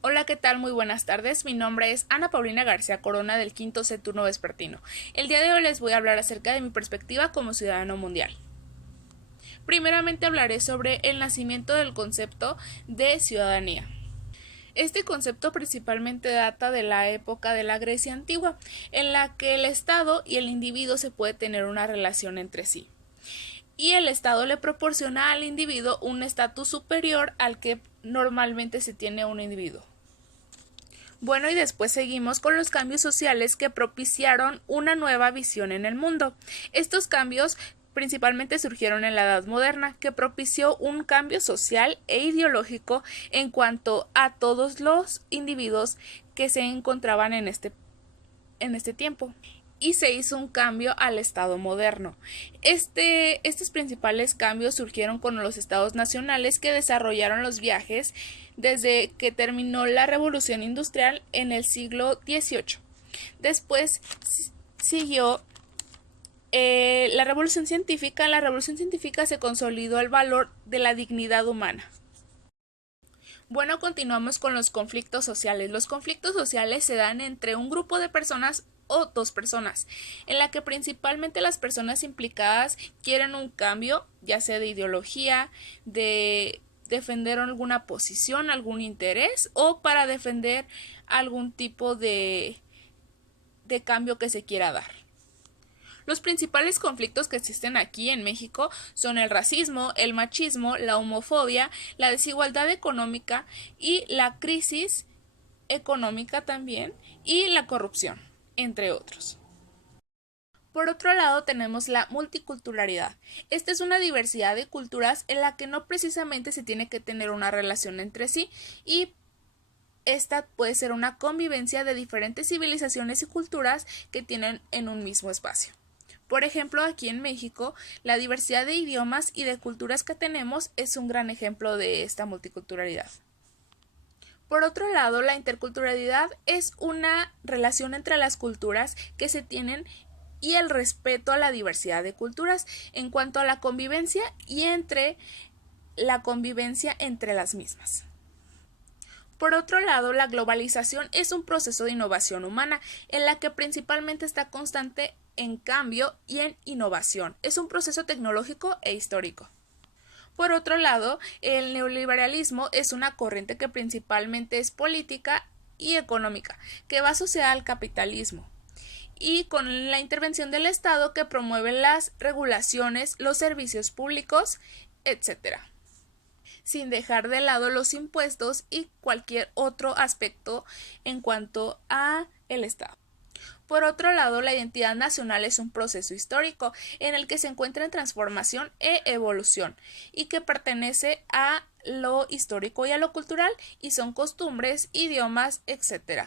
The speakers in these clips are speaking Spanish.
Hola, ¿qué tal? Muy buenas tardes. Mi nombre es Ana Paulina García Corona del quinto C turno vespertino. El día de hoy les voy a hablar acerca de mi perspectiva como ciudadano mundial. Primeramente hablaré sobre el nacimiento del concepto de ciudadanía. Este concepto principalmente data de la época de la Grecia antigua, en la que el Estado y el individuo se puede tener una relación entre sí. Y el Estado le proporciona al individuo un estatus superior al que normalmente se tiene un individuo. Bueno, y después seguimos con los cambios sociales que propiciaron una nueva visión en el mundo. Estos cambios principalmente surgieron en la Edad Moderna, que propició un cambio social e ideológico en cuanto a todos los individuos que se encontraban en este tiempo. Y se hizo un cambio al Estado moderno. Estos principales cambios surgieron con los estados nacionales que desarrollaron los viajes desde que terminó la Revolución Industrial en el siglo XVIII. Después siguió la Revolución Científica. En la Revolución Científica se consolidó el valor de la dignidad humana. Bueno, continuamos con los conflictos sociales. Los conflictos sociales se dan entre un grupo de personas o dos personas, en la que principalmente las personas implicadas quieren un cambio, ya sea de ideología, de defender alguna posición, algún interés o para defender algún tipo de cambio que se quiera dar. Los principales conflictos que existen aquí en México son el racismo, el machismo, la homofobia, la desigualdad económica y la crisis económica también y la corrupción, entre otros. Por otro lado tenemos la multiculturalidad. Esta es una diversidad de culturas en la que no precisamente se tiene que tener una relación entre sí y esta puede ser una convivencia de diferentes civilizaciones y culturas que tienen en un mismo espacio. Por ejemplo, aquí en México, la diversidad de idiomas y de culturas que tenemos es un gran ejemplo de esta multiculturalidad. Por otro lado, la interculturalidad es una relación entre las culturas que se tienen y el respeto a la diversidad de culturas en cuanto a la convivencia y entre la convivencia entre las mismas. Por otro lado, la globalización es un proceso de innovación humana en la que principalmente está constante en cambio y en innovación. Es un proceso tecnológico e histórico. Por otro lado, el neoliberalismo es una corriente que principalmente es política y económica, que va asociada al capitalismo y con la intervención del Estado que promueve las regulaciones, los servicios públicos, etc., sin dejar de lado los impuestos y cualquier otro aspecto en cuanto a el Estado. Por otro lado, la identidad nacional es un proceso histórico en el que se encuentra en transformación e evolución y que pertenece a lo histórico y a lo cultural y son costumbres, idiomas, etc.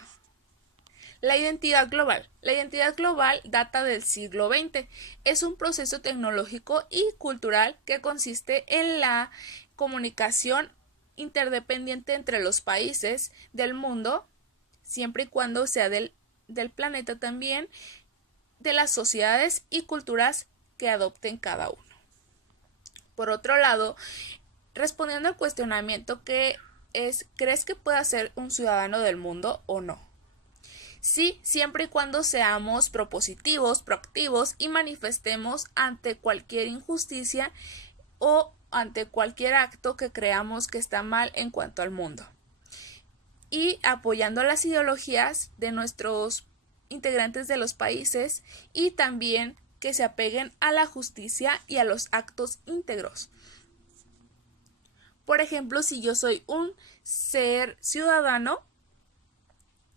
La identidad global. La identidad global data del siglo XX. Es un proceso tecnológico y cultural que consiste en la comunicación interdependiente entre los países del mundo, siempre y cuando sea del planeta también, de las sociedades y culturas que adopten cada uno. Por otro lado, respondiendo al cuestionamiento que es, ¿crees que pueda ser un ciudadano del mundo o no? Sí, siempre y cuando seamos propositivos, proactivos y manifestemos ante cualquier injusticia o ante cualquier acto que creamos que está mal en cuanto al mundo. Y apoyando las ideologías de nuestros integrantes de los países y también que se apeguen a la justicia y a los actos íntegros. Por ejemplo, si yo soy un ser ciudadano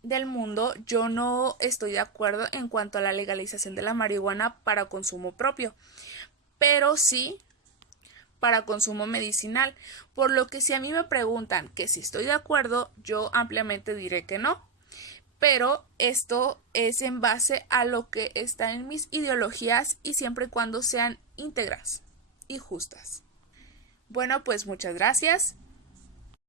del mundo, yo no estoy de acuerdo en cuanto a la legalización de la marihuana para consumo propio, pero sí para consumo medicinal, por lo que si a mí me preguntan que si estoy de acuerdo, yo ampliamente diré que no, pero esto es en base a lo que está en mis ideologías y siempre y cuando sean íntegras y justas. Bueno, pues muchas gracias.